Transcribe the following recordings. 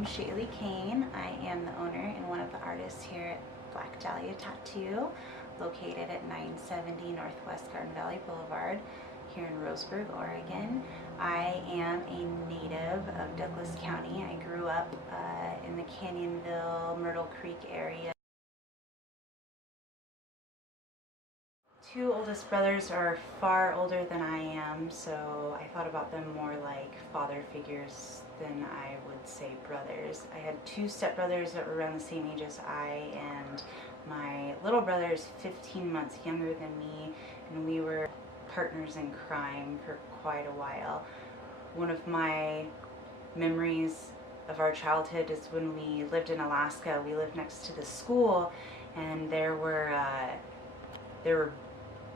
name's Shaylee Kane. I am the owner and one of the artists here at Black Dahlia Tattoo, located at 970 Northwest Garden Valley Boulevard here in Roseburg, Oregon. I am a native of Douglas County. I grew up in the Canyonville, Myrtle Creek area. Two oldest brothers are far older than I am, so I thought about them more like father figures than I would say brothers. I had two stepbrothers that were around the same age as I, and my little brother is 15 months younger than me, and we were partners in crime for quite a while. One of my memories of our childhood is when we lived in Alaska. We lived next to the school, and there were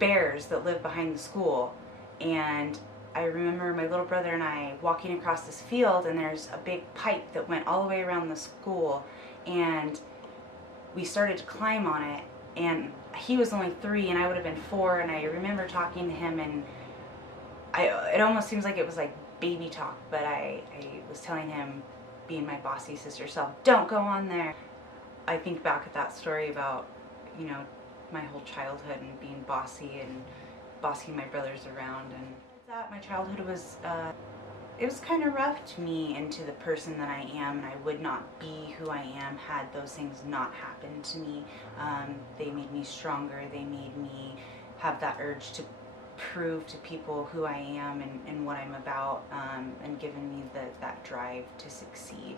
bears that lived behind the school, and I remember my little brother and I walking across this field, and there's a big pipe that went all the way around the school, and we started to climb on it, and he was only 3 and I would have been 4, and I remember talking to him, and it almost seems like it was like baby talk, but I was telling him, being my bossy sister self, don't go on there. I think back at that story about, you know, my whole childhood and being bossy and bossing my brothers around, and that my childhood was it was kind of rough to me into the person that I am, and I would not be who I am had those things not happened to me. They made me stronger. They made me have that urge to prove to people who I am and what I'm about, and given me that drive to succeed.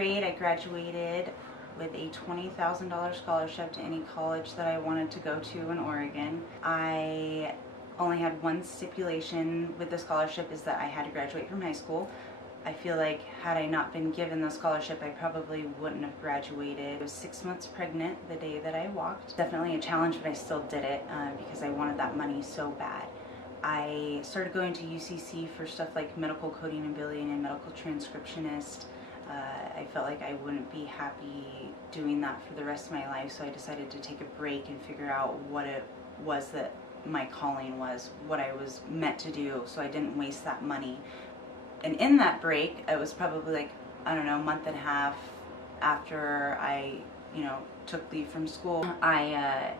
I graduated with a $20,000 scholarship to any college that I wanted to go to in Oregon. I only had one stipulation with the scholarship, is that I had to graduate from high school. I feel like had I not been given the scholarship, I probably wouldn't have graduated. I was 6 months pregnant the day that I walked. Definitely a challenge, but I still did it because I wanted that money so bad. I started going to UCC for stuff like medical coding and billing and medical transcriptionist. I felt like I wouldn't be happy doing that for the rest of my life, so I decided to take a break and figure out what it was that my calling was, what I was meant to do, so I didn't waste that money. And in that break, it was probably like, I don't know, a month and a half after I, took leave from school, I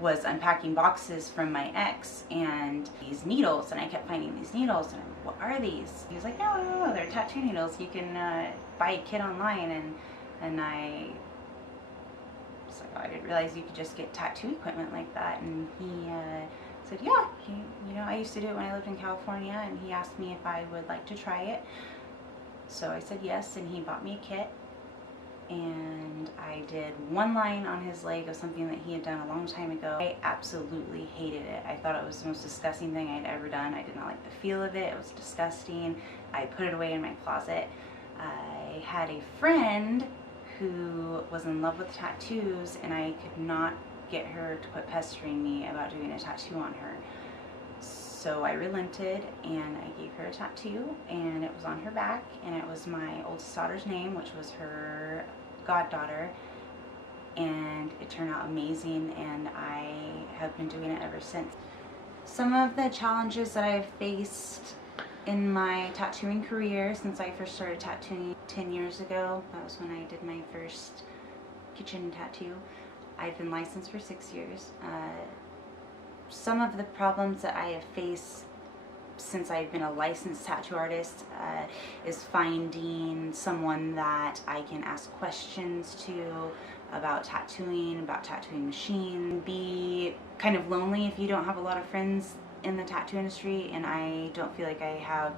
was unpacking boxes from my ex and these needles, and I kept finding these needles, and I'm, what are these? He was like, no, they're tattoo needles. You can buy a kit online, and I was like, oh, I didn't realize you could just get tattoo equipment like that. And he said, yeah, I used to do it when I lived in California, and he asked me if I would like to try it. So I said yes, and he bought me a kit. And I did one line on his leg of something that he had done a long time ago. I absolutely hated it. I thought it was the most disgusting thing I'd ever done. I did not like the feel of it. It was disgusting. I put it away in my closet. I had a friend who was in love with tattoos, and I could not get her to quit pestering me about doing a tattoo on her. So I relented, and I gave her a tattoo, and it was on her back, and it was my oldest daughter's name, which was her goddaughter, and it turned out amazing, and I have been doing it ever since. Some of the challenges that I've faced in my tattooing career since I first started tattooing 10 years ago, that was when I did my first kitchen tattoo. I've been licensed for 6 years. Some of the problems that I have faced since I've been a licensed tattoo artist is finding someone that I can ask questions to about tattooing machine. Be kind of lonely if you don't have a lot of friends in the tattoo industry, and I don't feel like I have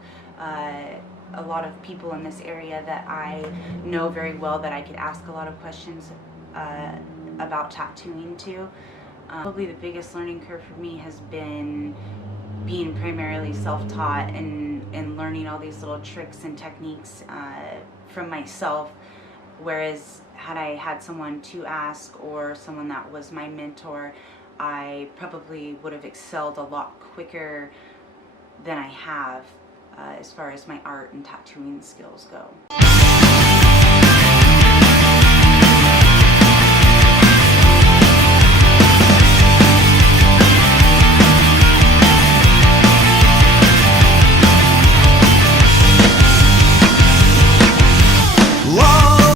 a lot of people in this area that I know very well that I could ask a lot of questions about tattooing to. Probably the biggest learning curve for me has been being primarily self-taught and learning all these little tricks and techniques from myself, whereas had I had someone to ask or someone that was my mentor, I probably would have excelled a lot quicker than I have as far as my art and tattooing skills go.